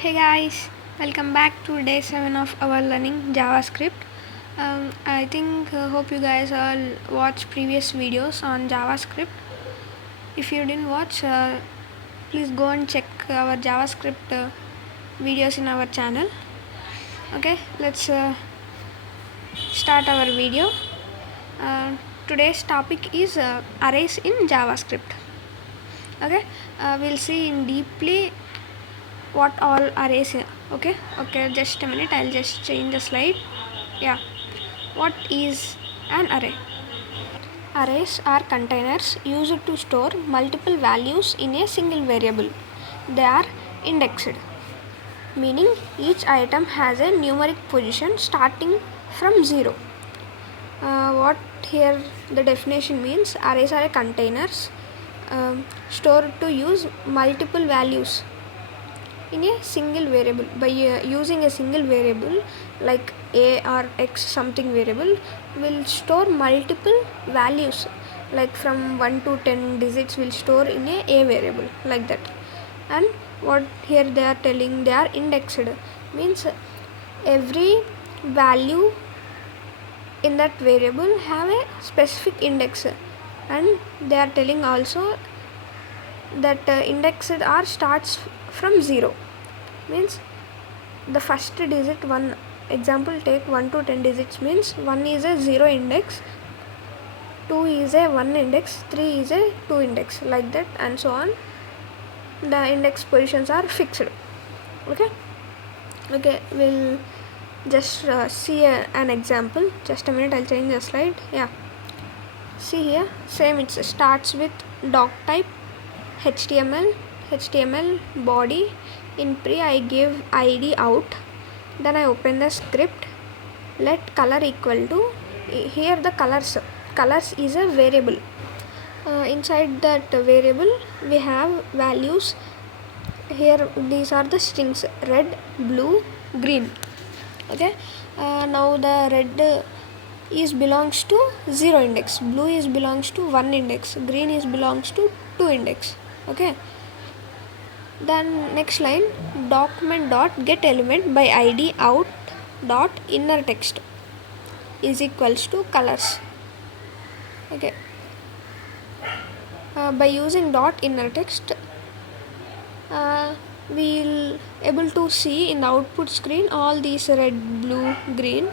Hey guys, welcome back to day 7 of our learning JavaScript. I think hope you guys all watched previous videos on JavaScript. If you didn't watch, please go and check our JavaScript videos in our channel. Okay, let's start our video. Today's topic is arrays in JavaScript. Okay, we'll see in deeply what all arrays are. Okay, just a minute, I'll just change the slide. Yeah, what is an array? Arrays are containers used to store multiple values in a single variable. They are indexed, meaning each item has a numeric position starting from 0. What here the definition means, arrays are containers stored to use multiple values in a single variable. By using a single variable like a or x something variable, will store multiple values, like from 1 to 10 digits will store in a variable, like that. And what here they are telling, they are indexed, means every value in that variable have a specific index, and they are telling also that indexed are starts from 0, means the first digit. One example, take 1 to 10 digits, means 1 is a 0 index, 2 is a 1 index, 3 is a 2 index, like that, and so on. The index positions are fixed. Okay, we'll just see an example. Just a minute, I'll change the slide. Yeah, see here, same, it starts with doc type HTML body. In pre I give id out, then I open the script, let color equal to, here the colors is a variable. Inside that variable we have values. Here these are the strings: red, blue, green. Okay, now the red is belongs to 0 index, blue is belongs to 1 index, green is belongs to 2 index. Okay, then next line, document dot get element by id out dot inner text is equals to colors. Okay, by using dot inner text, we'll able to see in the output screen all these red, blue, green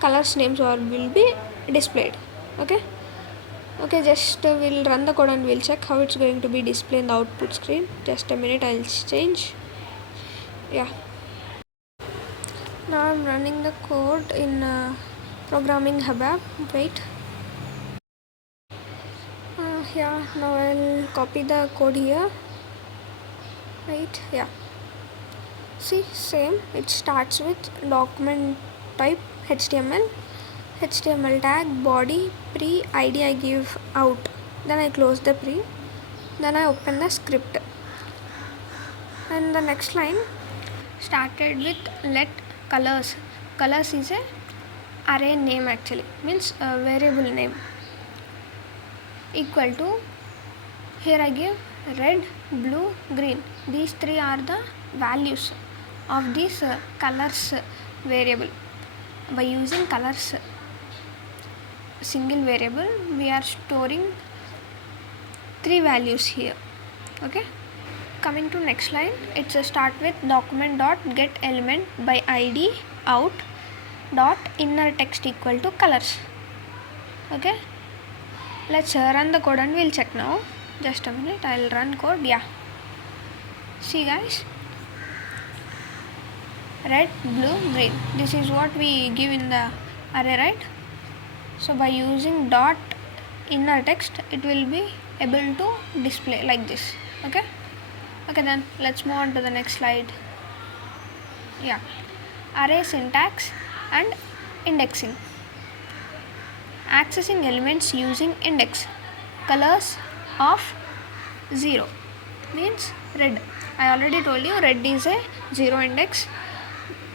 colors names will be displayed. Okay, just we'll run the code and we'll check how it's going to be displayed in the output screen. Just a minute, I'll change. Yeah, now I'm running the code in programming hub app. Wait. Yeah, now I'll copy the code here. Right, yeah, see, same, it starts with document type HTML tag body pre id I give out, then I close the pre, then I open the script, and the next line started with let colors is a array name, actually means a variable name, equal to, here I give red, blue, green. These three are the values of this colors variable. By using colors single variable, we are storing 3 values here. Okay, coming to next line, it's a start with document dot get element by id out dot inner text equal to colors. Okay, let's run the code and we'll check now. Just a minute, I'll run code. Yeah, see guys, red, blue, green, this is what we give in the array, right? So by using dot inner text, it will be able to display like this. Okay, then let's move on to the next slide. Yeah, array syntax and indexing. Accessing elements using index. Colors of 0 means red. I already told you red is a 0 index.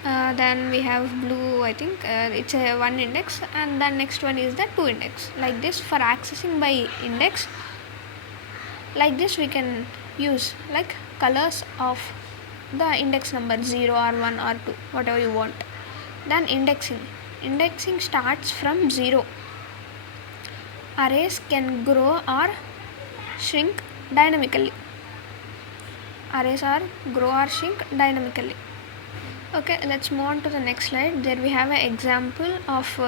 Then we have blue, I think it's a 1 index, and then next one is the 2 index. Like this, for accessing by index, like this we can use like colors of the index number 0 or 1 or 2, whatever you want. Then indexing starts from 0. Arrays can grow or shrink dynamically. Okay, let's move on to the next slide. There we have an example of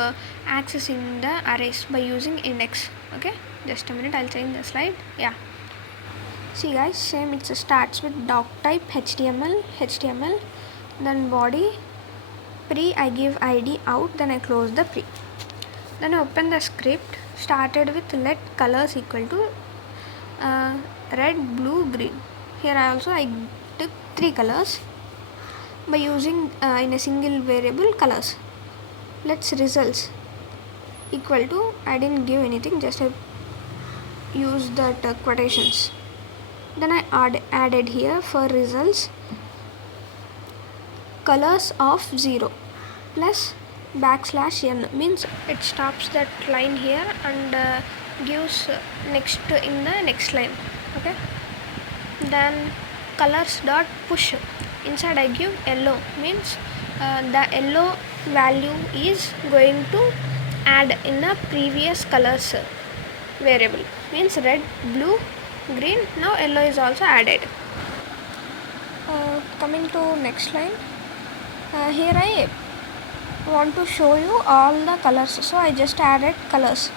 accessing the arrays by using index. Okay, just a minute, I'll change the slide. Yeah, see guys, same, it starts with doc type HTML, then body, pre, I give id out, then I close the pre. Then I open the script, started with let colors equal to red, blue, green. Here I took 3 colors by using in a single variable colors. Let's results equal to, I didn't give anything, just I use that quotations. Then I added here for results colors of 0 plus \n, means it stops that line here and gives next in the next line. Okay, then colors dot push, inside I give yellow, means the yellow value is going to add in a previous colors variable, means red, blue, green, now yellow is also added. Coming to next line, here I want to show you all the colors, so I just added colors.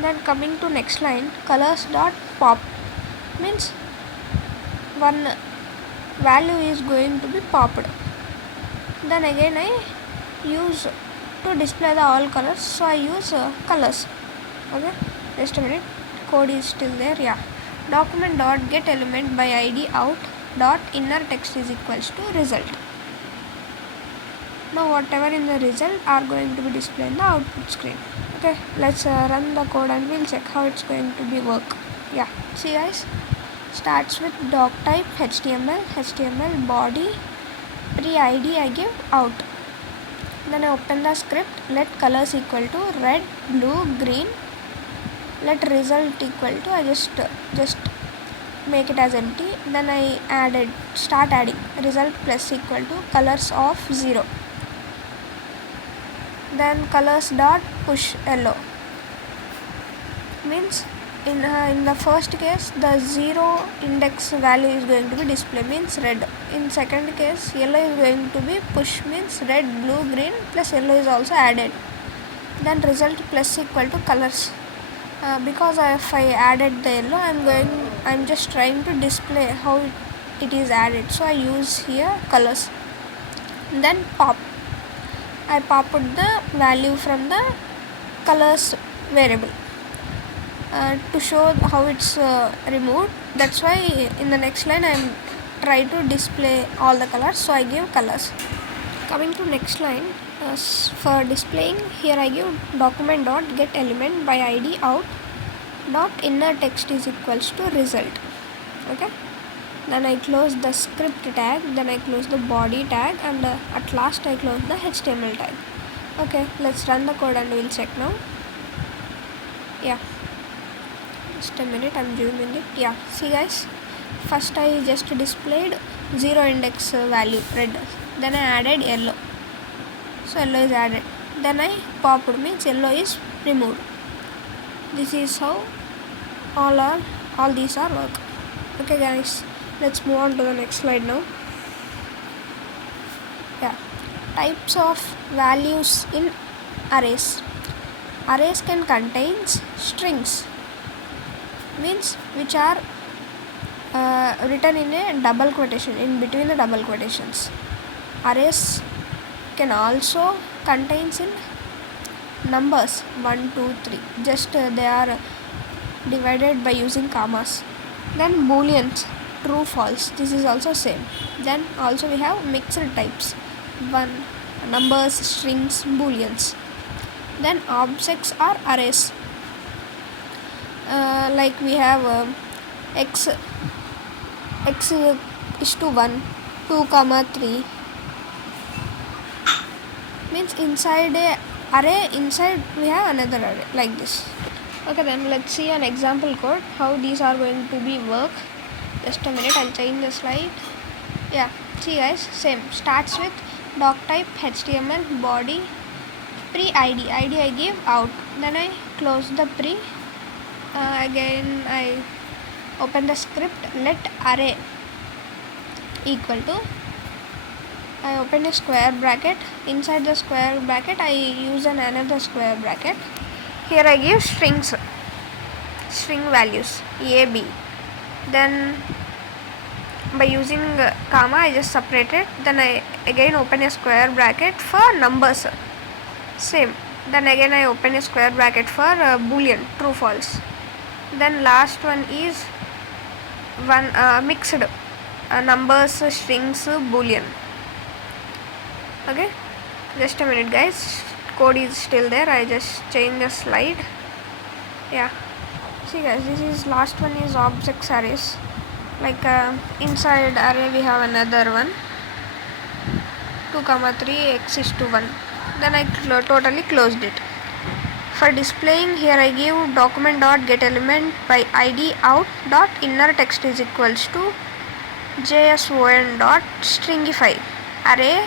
Then coming to next line, colors dot pop, means one value is going to be popped. Then again I use to display the all colors, so I use colors. Okay, just a minute, code is still there. Yeah, document dot get element by id out dot inner text is equals to result. Now whatever in the result are going to be displayed in the output screen. Okay, let's run the code and we'll check how it's going to be work. Yeah, see guys, starts with doc type HTML body, pre id I give out. Then I open the script, let colors equal to red, blue, green, let result equal to, I just make it as empty. Then I start adding result plus equal to colors of 0, then colors dot push yellow, means in the first case the 0 index value is going to be display, means red. In second case yellow is going to be push, means red, blue, green plus yellow is also added. Then result plus equal to colors, because if I added the yellow, I'm just trying to display how it is added, so I use here colors. Then pop, I popped the value from the colors variable to show how it's removed. That's why in the next line I'm try to display all the colors, so I give colors. Coming to next line, for displaying, here I give document dot get element by id out dot inner text is equals to result. Okay, then I close the script tag, then I close the body tag, and at last I close the HTML tag. Okay, let's run the code and we'll check now. Yeah, just a minute, I'm zooming it. Yeah, see guys, first I just displayed 0 index value red, then I added yellow, so yellow is added. Then I popped, means yellow is removed. This is how all these are work. Okay guys, let's move on to the next slide now. Yeah, types of values in arrays. Arrays can contain strings, means which are written in a double quotation, in between the double quotations. Arrays can also contains in numbers 1, 2, 3, just they are divided by using commas. Then booleans, true, false, this is also same. Then also we have mixed types, numbers, strings, booleans. Then objects are arrays, like we have x is to 1, 2, 3, means inside a array, inside we have another array like this. Okay, then let's see an example code how these are going to be work. Just a minute, I'll change the slide. Yeah, See guys, same, starts with doc type HTML body pre id I give out, then I close the pre, again I open the script, let array equal to, I open a square bracket, inside the square bracket I use another square bracket, here I give string values a b, then by using comma I just separate it, then I again open a square bracket for numbers, same, then again I open a square bracket for boolean true false, then last one is one mixed numbers strings boolean. Okay, just a minute guys, code is still there, I just change the slide. Yeah, see guys, this is last one is objects arrays, like inside array we have another one 2, 3 x is to 1, then I totally closed it. For displaying, here I give document dot get element by id out dot inner text is equals to json dot stringify array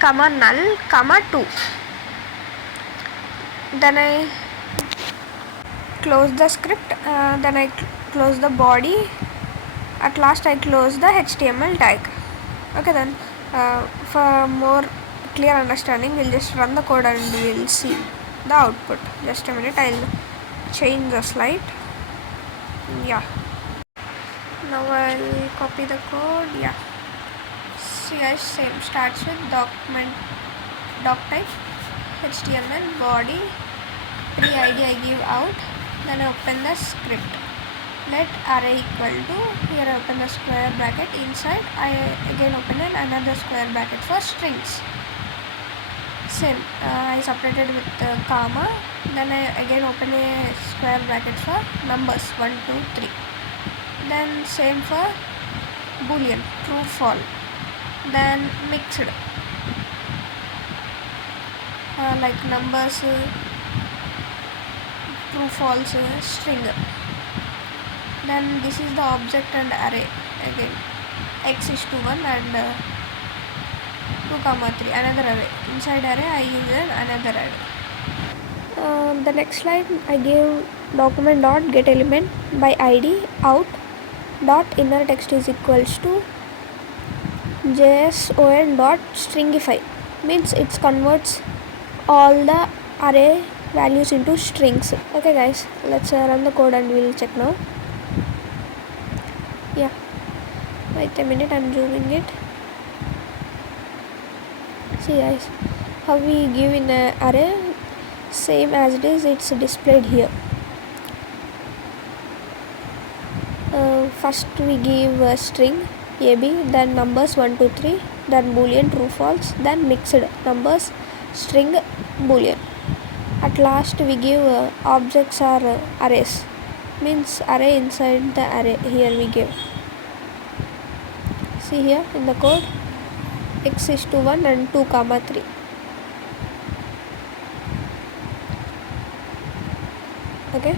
comma null comma 2, then I close the script, then I close the body, at last I close the HTML tag. Okay, then for more clear understanding we'll just run the code and we'll see the output. Just a minute, I'll change the slide. Yeah, now I'll copy the code. Yeah, see guys, same, starts with doc type HTML body pre id I give out, then I open the script, let array equal to, here I open the square bracket, inside I again open another square bracket for strings, same, I separated with the comma, then I again open a square bracket for numbers 1, 2, 3, then same for boolean true false, then mixed like numbers true false string, then this is the object and array, again x is to 1 and 2, 3 another array, inside array I use another array. The next slide I give document dot get element by id out dot inner text is equals to json dot stringify, means it converts all the array values into strings. Okay guys, let's run the code and we'll check now. Yeah, wait a minute, I'm zooming it. See guys, how we give in an array, same as it is, it's displayed here. First we give a string ab, then numbers 1, 2, 3, then boolean true false, then mixed numbers string boolean. At last we give objects or arrays, means array inside the array, here we give. See here in the code, x is to 1 and 2, 3. Okay,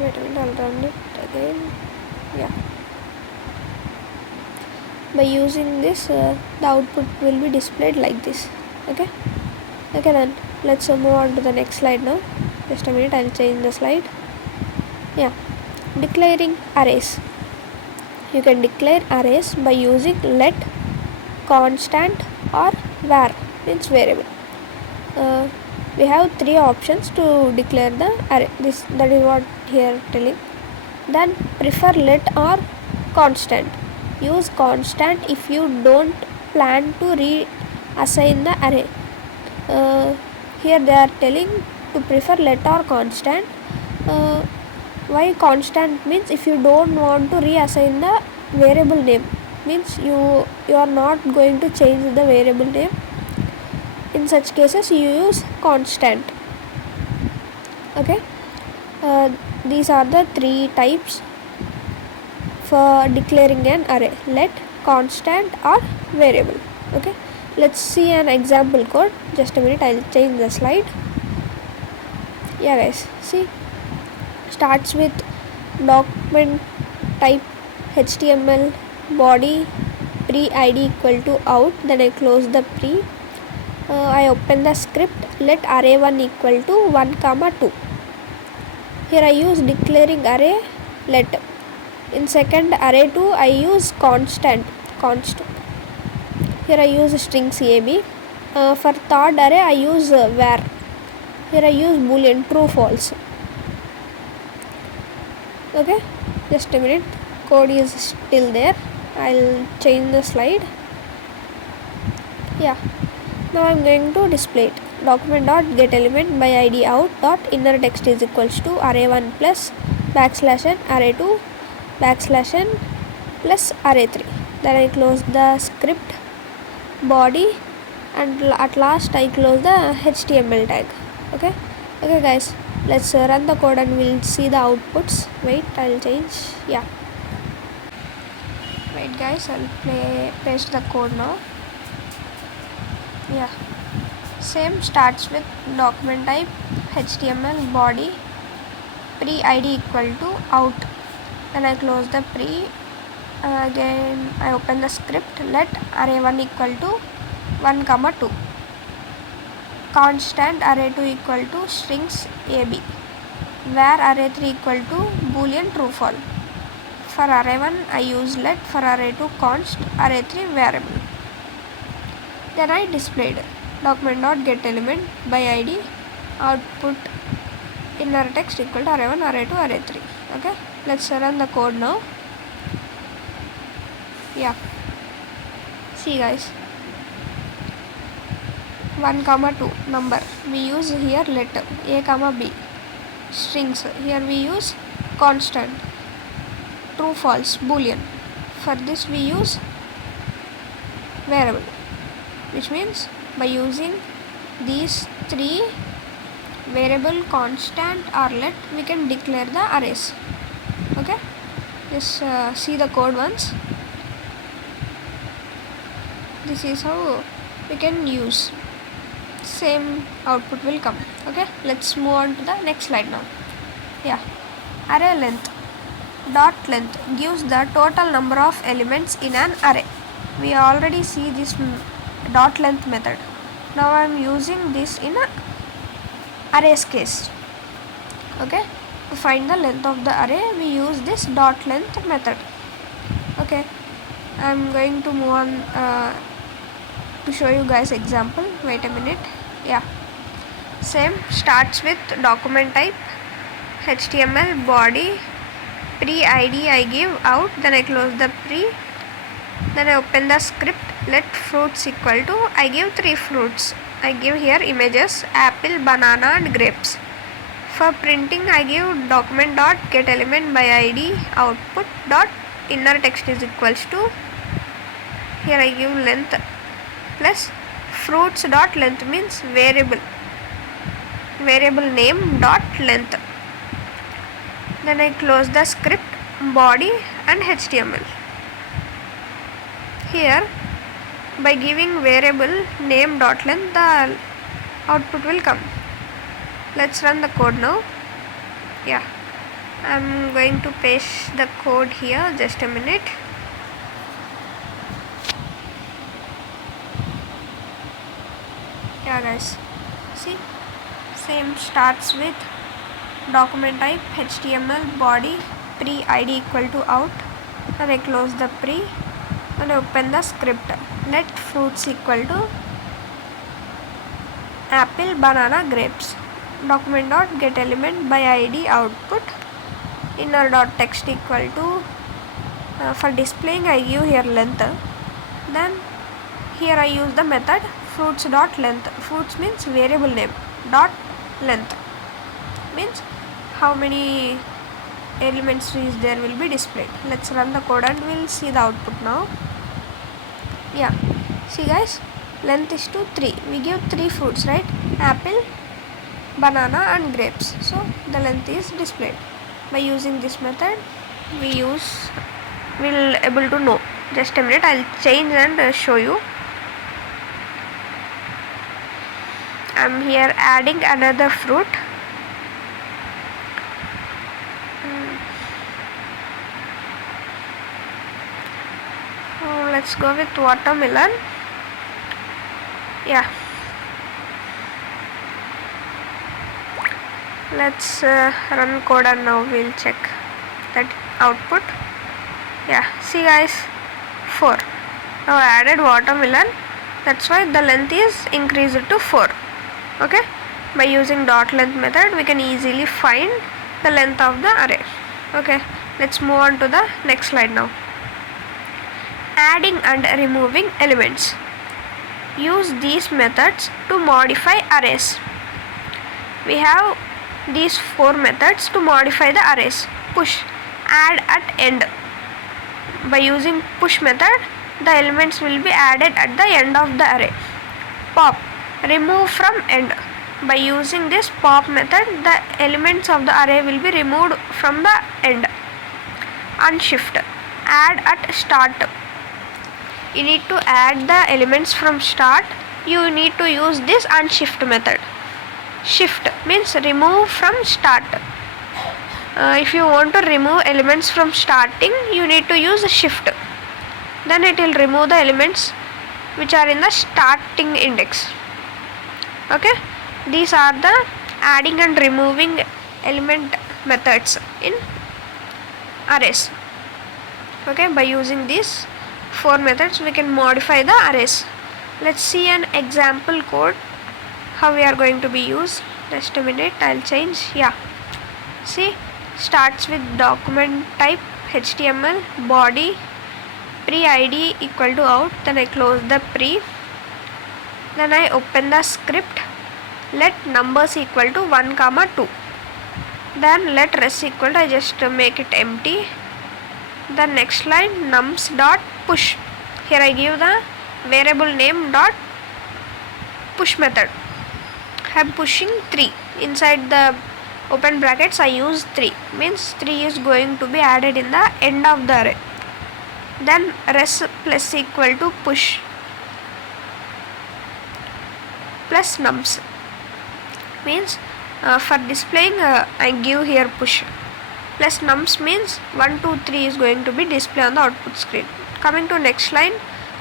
wait a minute, I'll run it again. Yeah, by using this the output will be displayed like this. Okay, then let's move on to the next slide now. Just a minute, I'll change the slide. Yeah, declaring arrays. You can declare arrays by using let, constant or var, means variable. We have 3 options to declare the array, that is what here telling. Then prefer let or constant. Use constant if you don't plan to reassign the array. Here they are telling to prefer let or constant. Why constant? Means if you don't want to reassign the variable name, means you are not going to change the variable name, in such cases you use constant. Okay, these are the 3 types for declaring an array: let, constant or variable. Okay, let's see an example code. Just a minute, I'll change the slide. Yeah guys, see, starts with document type HTML body pre id equal to out, then I close the pre. I open the script, let array1 equal to 1 comma 2. Here I use declaring array let. In second array2 I use const. Here I use strings ab. For third array I use var. Here I use boolean true false. Okay, just a minute, code is still there. I'll change the slide. Yeah, now I'm going to display it. Document dot get element by id out dot inner text is equals to array1 plus backslash n array2 backslash n plus array3. Then I close the script body, and at last I close the HTML tag. Okay guys, let's run the code and we'll see the outputs. Wait, I'll change. Yeah, wait guys, I'll paste the code now. Yeah, same starts with document type HTML body pre id equal to out. Then I close the pre. Again I open the script, let array1 equal to 1 comma 2. Constant array2 equal to strings ab. Var array3 equal to boolean true false. For array1 I use let, for array2 const, array3 variable. Then I displayed document dot get element by id output inner text equal to array1 array2 array3. Okay, let's run the code now. Yeah, see guys, 1 comma 2 number we use here let a comma b. Strings, here we use constant, true false, boolean. For this we use variable, which means by using these three variable, constant or let, we can declare the arrays. Okay, just see the code once. This is how we can use. Same output will come. Okay, let's move on to the next slide now. Yeah, array length dot length gives the total number of elements in an array. We already see this dot length method. Now I am using this in a arrays case. Okay, to find the length of the array we use this dot length method. Okay, I am going to move on to show you guys example. Wait a minute. Yeah, same starts with document type HTML body pre id I give out, then I close the pre. Then I open the script, let fruits equal to, I give 3 fruits. I give here images apple, banana and grapes. For printing I give document dot get element by id output dot inner text is equals to, here I give length plus fruits dot length means variable name dot length. Then I close the script body and HTML. Here by giving variable name dot length the output will come. Let's run the code now. Yeah, I'm going to paste the code here, just a minute. Yeah guys, see, same starts with document type HTML body pre id equal to out, and I close the pre and I open the script, let fruits equal to apple, banana, grapes. Document dot get element by id output inner dot text equal to, for displaying I give here length. Then here I use the method fruits dot length. Fruits means variable name dot length means how many elements is there will be displayed. Let's run the code and we'll see the output now. Yeah, see guys, length is to 3. We give 3 fruits, right? Apple, banana and grapes. So the length is displayed. By using this method we'll able to know. Just a minute, I'll change and show you. I'm here adding another fruit. let's go with watermelon. Yeah, let's run code and now we'll check that output. Yeah, see guys, 4. Now I added watermelon, that's why the length is increased to 4. Okay, by using dot length method we can easily find the length of the array. Okay, let's move on to the next slide now. Adding and removing elements. Use these methods to modify arrays. We have these 4 methods to modify the arrays. Push, add at end. By using push method, the elements will be added at the end of the array. Pop, remove from end. By using this pop method, the elements of the array will be removed from the end. Unshift, add at start. You need to add the elements from start. You need to use this unshift method. Shift means remove from start. If you want to remove elements from starting, you need to use shift. Then it will remove the elements which are in the starting index. Okay, these are the adding and removing element methods in arrays. Okay, by using these 4 methods we can modify the arrays. Let's see an example code how we are going to be used. Just a minute, I'll change. Yeah, see, starts with document type HTML, body, pre id equal to out. Then I close the pre, then I open the script. Let numbers equal to 1, 2. Then let res equal to, I just make it empty. The next line, nums dot push. Here I give the variable name dot push method. I am pushing 3. Inside the open brackets I use 3, means 3 is going to be added in the end of the array. Then res plus equal to push plus nums, means for displaying I give here push, plus nums means 1, 2, 3 is going to be displayed on the output screen. Coming to next line,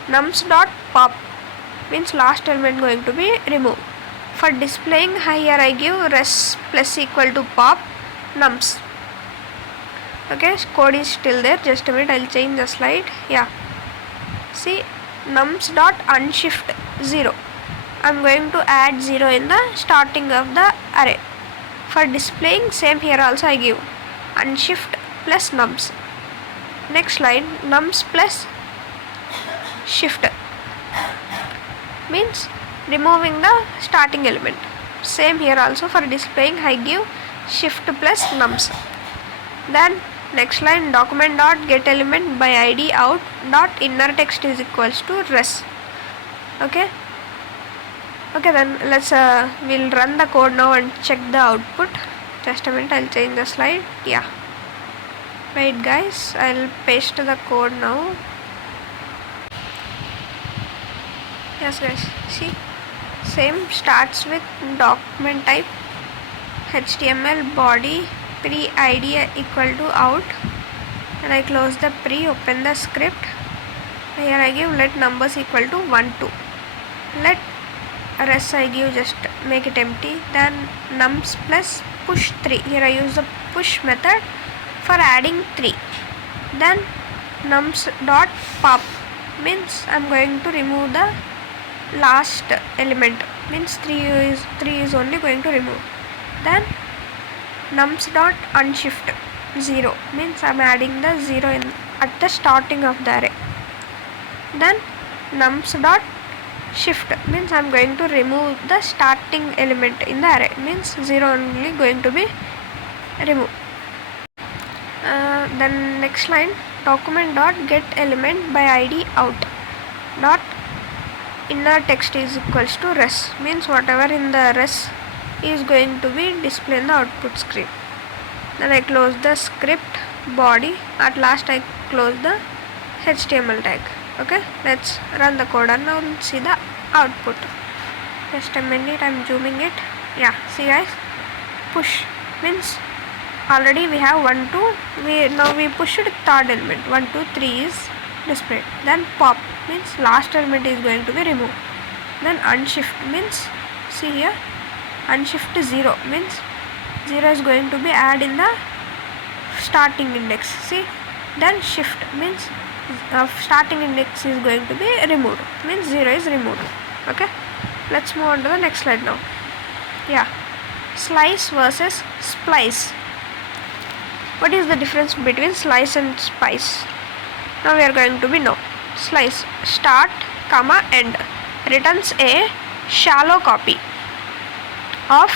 nums dot pop, means last element going to be removed. For displaying here I give res plus equal to pop nums. Okay, code is still there. Just a minute, I'll change the slide. Yeah, see, nums dot unshift 0. I'm going to add 0 in the starting of the array. For displaying, same here also I give unshift plus nums. Next line, nums plus shift, means removing the starting element. Same here also for displaying I give shift plus nums. Then next line, document dot get element by id out dot inner text is equals to res. Okay, then let's we'll run the code now and check the output. Just a minute, I'll change the slide. Yeah, wait guys, I'll paste the code now. Yes guys, see, same, starts with document type HTML, body, pre id equal to out, and I close the pre, open the script. Here I give let numbers equal to 1, 2. Let res I give just make it empty. Then nums plus push 3. Here I use the push method for adding 3. Then nums dot pop, means I'm going to remove the last element, means 3 is only going to remove. Then nums dot unshift 0, means I'm adding the 0 in at the starting of the array. Then nums dot shift, means I'm going to remove the starting element in the array, means 0 only going to be removed. Then next line, document dot get element by id out dot inner text is equals to res, means whatever in the res is going to be displayed in the output screen. Then I close the script, body, at last I close the HTML tag. Okay, let's run the code and now see the output. Just a minute, I'm zooming it. Yeah, see guys, push means already we have 1, 2. Now we pushed third element. 1, 2, 3 is displayed. Then pop means last element is going to be removed. Then unshift means, see here, unshift 0 means 0 is going to be added in the starting index. See, then shift means starting index is going to be removed, means 0 is removed. Okay, let's move on to the next slide now. Yeah, slice versus splice. What is the difference between slice and splice? Now we are going to be know. Slice, start, comma, end, returns a shallow copy of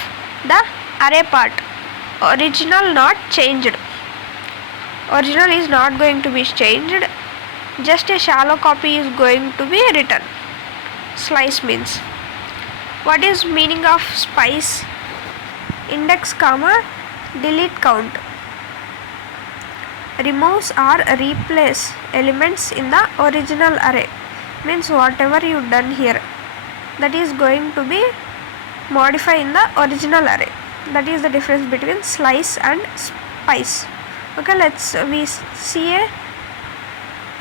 the array part. Original not changed. Original is not going to be changed. Just a shallow copy is going to be written. Slice means. What is meaning of splice? Index comma delete count. Removes or replace elements in the original array. Means whatever you done here, that is going to be modified in the original array. That is the difference between slice and splice. Okay, let's we see a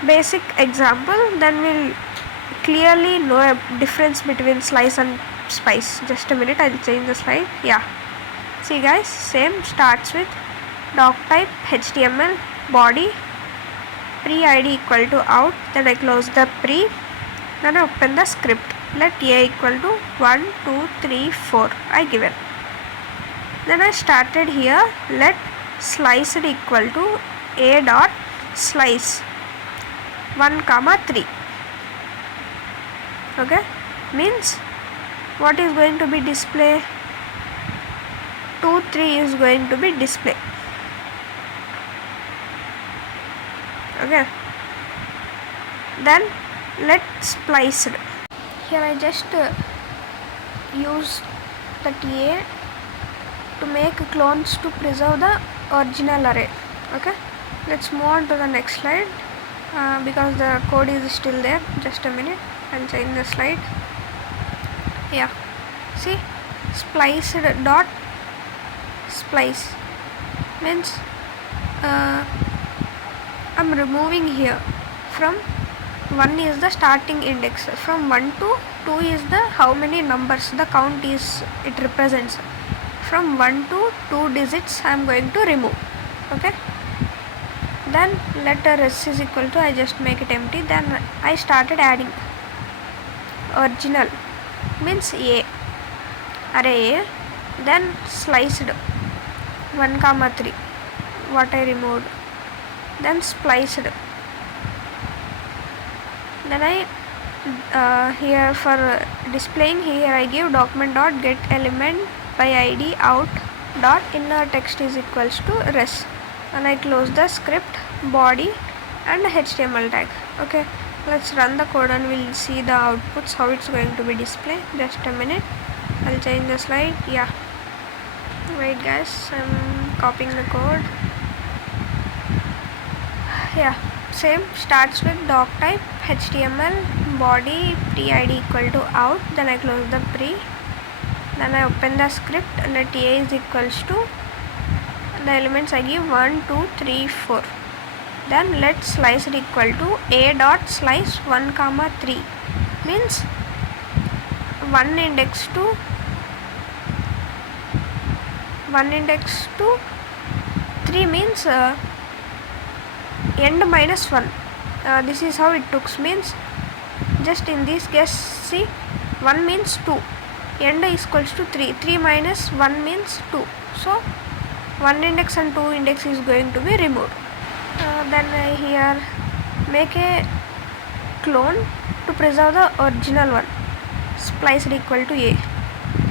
basic example, then we'll clearly know a difference between slice and splice. Just a minute, I'll change the slide. Yeah, see guys, same starts with doc type HTML body pre id equal to out, then I close the pre, then I open the script. Let a equal to 1 2 3 4 I given. Then I started here, let sliced equal to a dot slice 1 comma 3. Okay, means what is going to be display? 2 3 is going to be display. Okay, then let spliced. Here I just use that a to make clones to preserve the original array. Okay, let's move on to the next slide because the code is still there. Just a minute, I'll change the slide. Yeah, see, spliced dot splice means I'm removing here from 1 is the starting index, from 1 to 2 is the how many numbers the count is it represents. From 1 to 2 digits I am going to remove. Okay, then let res is equal to, I just make it empty, then I started adding original means a array a, then sliced 1 comma 3 what I removed, then spliced, then I here for displaying here I give document dot get element by id out dot inner text is equals to res, and I close the script body and HTML tag. Okay, let's run the code and we'll see the outputs how it's going to be displayed. Just a minute, I'll change the slide. Yeah, wait guys, I'm copying the code. Yeah, same starts with doc type HTML body pre id equal to out, then I close the pre, then I open the script, let a is equals to the elements I give 1 2 3 4, then let slice it equal to a dot slice 1 comma 3 means 1 index to 3 means end minus 1. This is how it looks, means just in this case see 1 means 2, end is equals to 3, 3 minus 1 means 2, so 1 index and 2 index is going to be removed. Then I here make a clone to preserve the original one, spliced equal to a,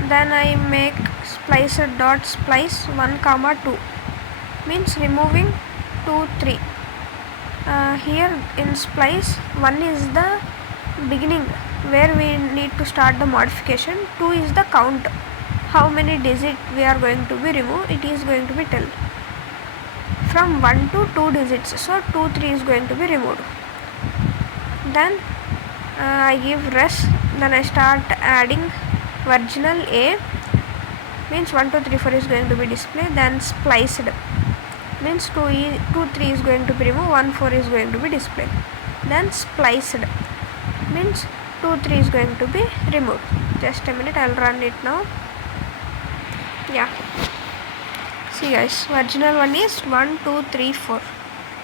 then I make spliced dot splice 1 comma 2 means removing 2 3. Here in splice 1 is the beginning where we need to start the modification, 2 is the count how many digits we are going to be removed, it is going to be tell from 1 to 2 digits, so 2 3 is going to be removed. Then I give res, then I start adding original a means 1 2 3 4 is going to be displayed, then spliced means 2 3 is going to be removed, 1 4 is going to be displayed. then spliced means 2 3 is going to be removed. Just a minute, I'll run it now. Yeah, see guys, original one is 1 2 3 4,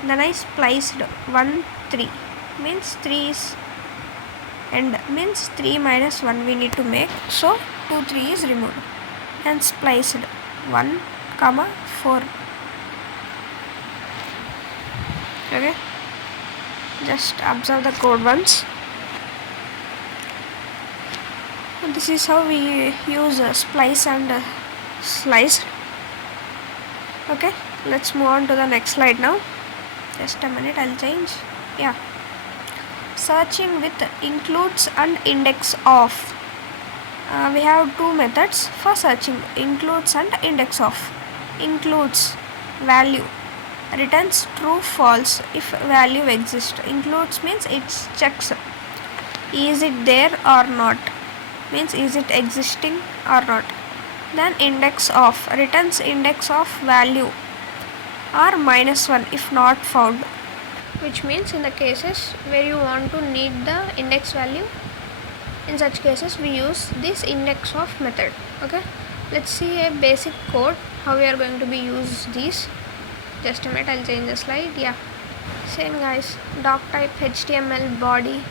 then I spliced 1 3 means 3 is end, means 3 minus 1 we need to make, so 2 3 is removed, and spliced 1 comma 4. Okay, just observe the code once. This is how we use splice and slice. Okay, let's move on to the next slide now. Just a minute, I'll change. Yeah, searching with includes and index of. We have two methods for searching, includes and index of. Includes value, returns true false if value exists. Includes means it checks is it there or not, means is it existing or not. Then index of returns index of value or -1 if not found, which means in the cases where you want to need the index value, in such cases we use this index of method. Okay, let's see a basic code how we are going to be use these. Just a minute, I'll change the slide. Yeah, same guys, doc type HTML body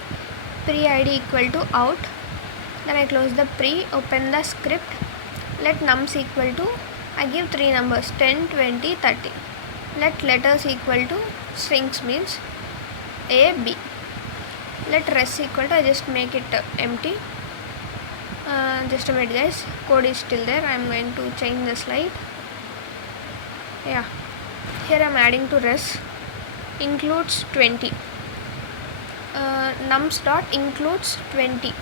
pre id equal to out, then I close the pre, open the script, let nums equal to, I give 3 numbers 10 20 30, let letters equal to strings means a b, let res equal to, I just make it empty. Just a minute guys, code is still there, I am going to change the slide. Yeah, here I am adding to res includes 20, nums dot includes 20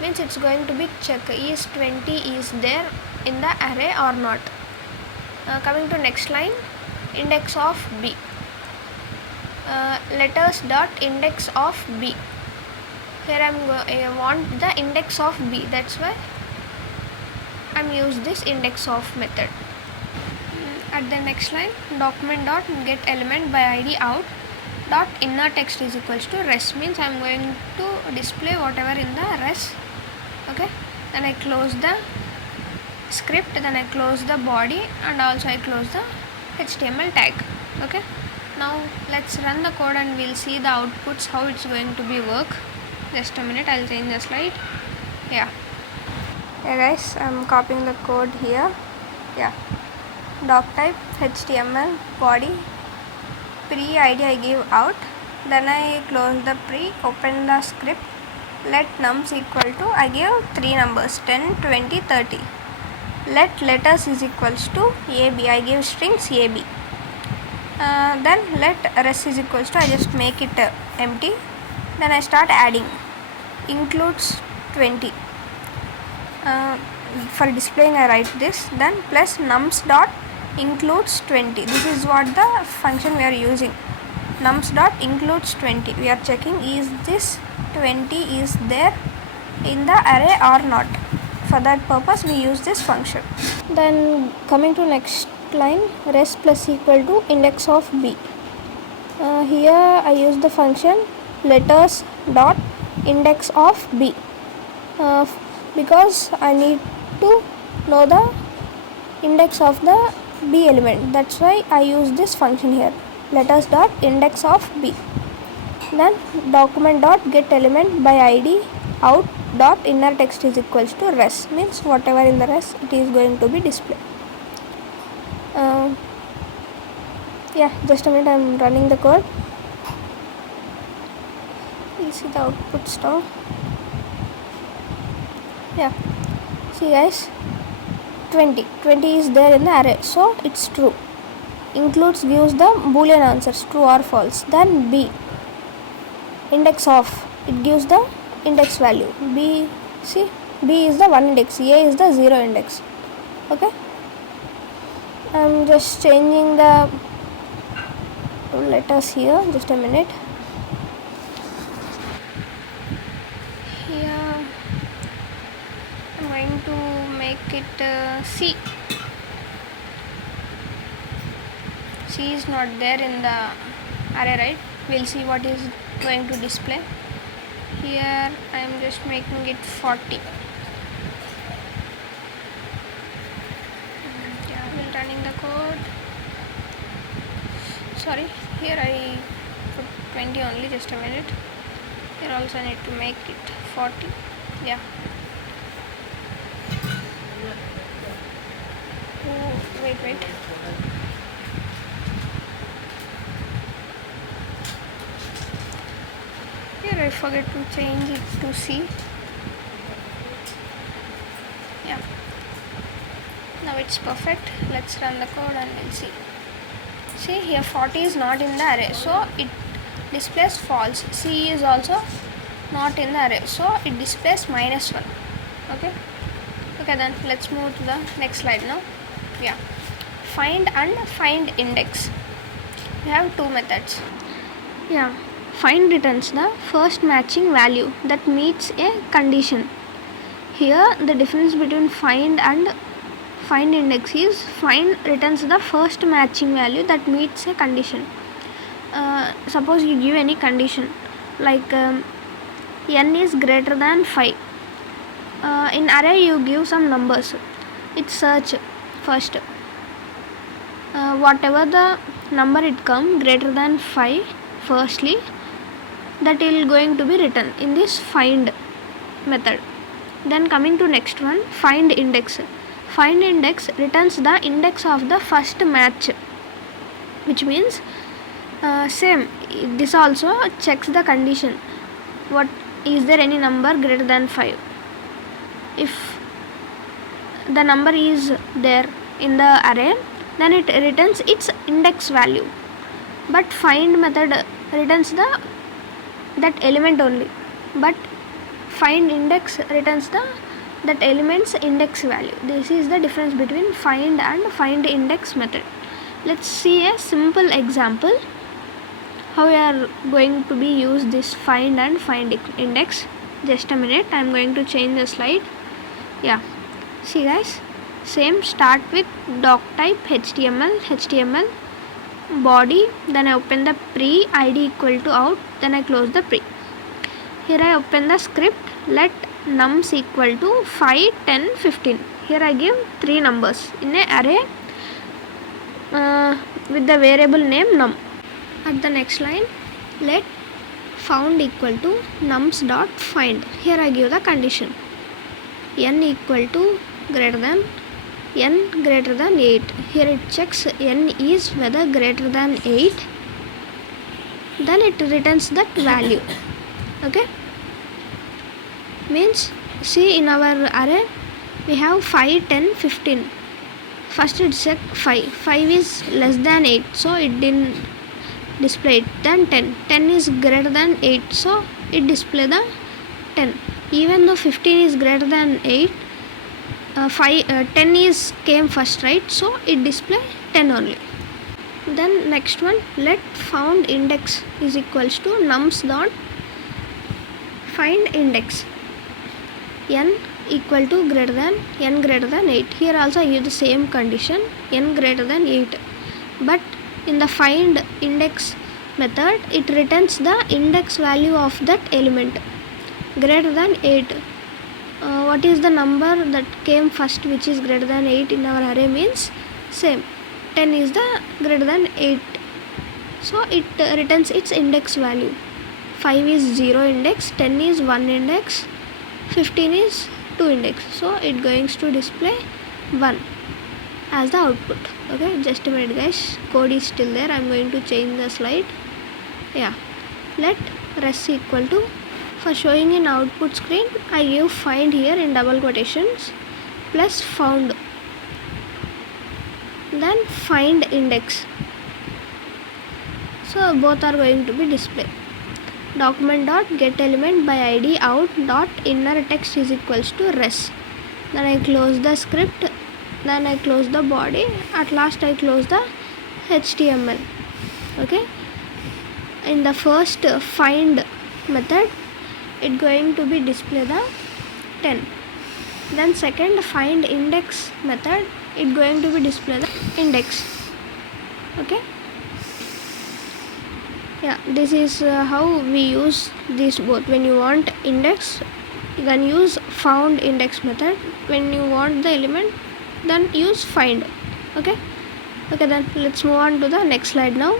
means it's going to be check is 20 is there in the array or not. Coming to next line, index of b, letters dot index of b, here I want the index of b, that's why I'm use this index of method. At the next line, document dot get element by id out dot inner text is equals to res, means I'm going to display whatever in the res. Okay, then I close the script, then I close the body, and also I close the HTML tag. Okay, now let's run the code and we'll see the outputs how it's going to be work. Just a minute, I'll change the slide. Yeah, hey guys, I'm copying the code here. Yeah, doc type HTML body pre id I give out, then I close the pre, open the script, let nums equal to, I give 3 numbers 10 20 30, let letters is equals to ab, I give strings ab, then let res is equals to, I just make it empty, then I start adding includes 20, for displaying I write this, then plus nums dot includes 20, this is what the function we are using, nums dot includes 20, we are checking is this 20 is there in the array or not. For that purpose we use this function. Then coming to next line, res plus equal to index of b, here I use the function letters dot index of b, because I need to know the index of the b element, that's why I use this function here, letters dot index of b. Then document dot get element by id out dot inner text is equals to res, means whatever in the res it is going to be displayed. Yeah, just a minute, I am running the code. You see the outputs now. Yeah, see guys, 20 is there in the array, so it's true. Includes gives the boolean answers true or false. Then b, index of, it gives the index value. B, see, b is the 1 index, a is the 0 index. Okay, I'm just changing the letters here, just a minute. Here I'm going to make it C. C is not there in the array, right? We'll see what is going to display. Here I am just making it 40. Yeah, we'll running the code. Sorry, here I put 20 only, just a minute. Here also I need to make it 40. Yeah. Oh, wait. Here I forget to change it to C. Yeah. Now it's perfect. Let's run the code and we'll see. See, here 40 is not in the array, so it displays false. C is also not in the array, so it displays -1. Okay, then let's move to the next slide now. Yeah, find and find index. We have two methods. Yeah, find returns the first matching value that meets a condition. Here the difference between find and find index is find returns the first matching value that meets a condition. Suppose you give any condition like n is greater than 5. In array you give some numbers. It's search first. Whatever the number it come greater than 5, firstly that will going to be written in this find method. Then coming to next one, find index. Find index returns the index of the first match, which means same, this also checks the condition. What is there any number greater than 5? If the number is there in the array, then it returns its index value, but find method returns that element only, but find index returns that element's index value. This is the difference between find and find index method. Let's see a simple example how we are going to be use this find and find index. Just a minute, I am going to change the slide. Yeah, see guys, same, start with doc type HTML body, then I open the pre id equal to out, then I close the pre. Here I open the script, let nums equal to 5, 10, 15. Here I give 3 numbers in a array with the variable name num. At the next line, let found equal to nums dot find. Here I give the condition n equal to greater than 8. Here it checks n is whether greater than 8, then it returns that value. Okay, means see, in our array we have 5, 10, 15. First it check 5 is less than 8, so it didn't display it. Then 10 is greater than 8, so it display the 10. Even though 15 is greater than 8, 10 is came first, right? So it display 10 only. Then next one, let found index is equals to nums dot find index, n equal to greater than 8. Here also I use the same condition, n greater than 8, but in the find index method it returns the index value of that element greater than 8. What is the number that came first which is greater than 8 in our array means same, 10 is the greater than 8, so it returns its index value. 5 is 0 index, 10 is 1 index, 15 is 2 index, so it going to display 1 as the output. Okay, just a minute guys, code is still there. I am going to change the slide. Yeah, let res equal to, for showing in output screen I give find here in double quotations plus found, then find index, so both are going to be displayed. Document dot get element by id out dot inner text is equals to res. Then I close the script, then I close the body, at last I close the HTML. Okay, in the first find method it going to be display the 10. Then second find index method it going to be display the index. Okay, Yeah, this is how we use these both. When you want index, then use found index method. When you want the element, then use find. Okay, then let's move on to the next slide now.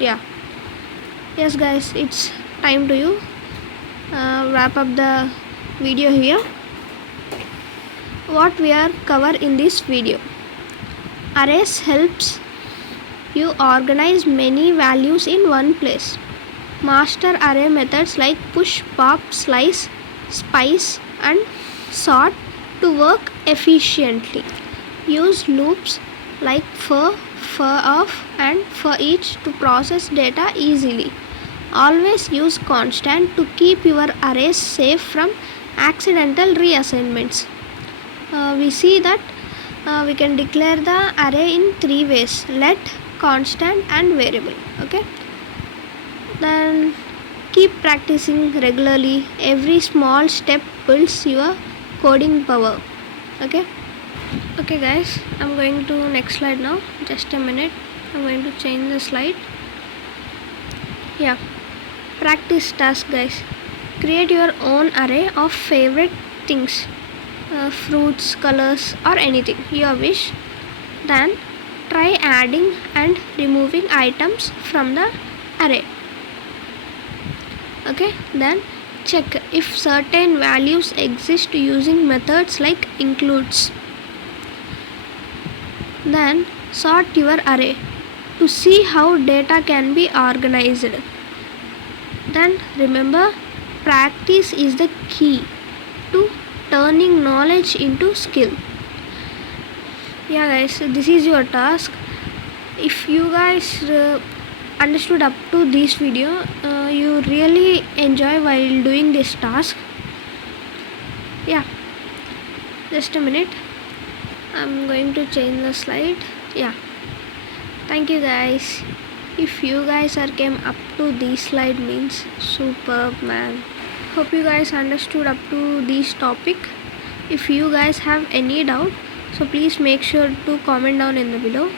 Yeah, yes guys, it's time to you wrap up the video here. What we are cover in this video: arrays helps you organize many values in one place. Master array methods like push, pop, slice, spice and sort to work efficiently. Use loops like for of and for each to process data easily. Always use constant to keep your arrays safe from accidental reassignments. We see that we can declare the array in three ways: let, constant and variable. Okay, then keep practicing regularly. Every small step builds your coding power. Okay guys, I'm going to next slide now. Just a minute, I'm going to change the slide. Yeah, practice task guys. Create your own array of favorite things, fruits, colors or anything you wish. Then try adding and removing items from the array. Okay, then check if certain values exist using methods like includes. Then sort your array to see how data can be organized. Then remember, practice is the key to turning knowledge into skill. Yeah guys, this is your task. If you guys understood up to this video, you really enjoy while doing this task. Yeah, just a minute, I'm going to change the slide. Yeah, thank you guys. If you guys are came up to this slide means superb man. Hope you guys understood up to this topic. If you guys have any doubt, so please make sure to comment down in the below.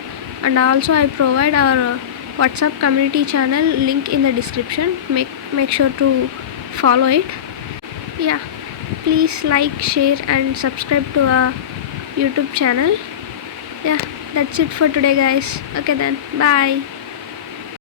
And also I provide our WhatsApp community channel link in the description. Make sure to follow it. Yeah, please like, share and subscribe to our YouTube channel. Yeah, that's it for today guys. Okay then, bye.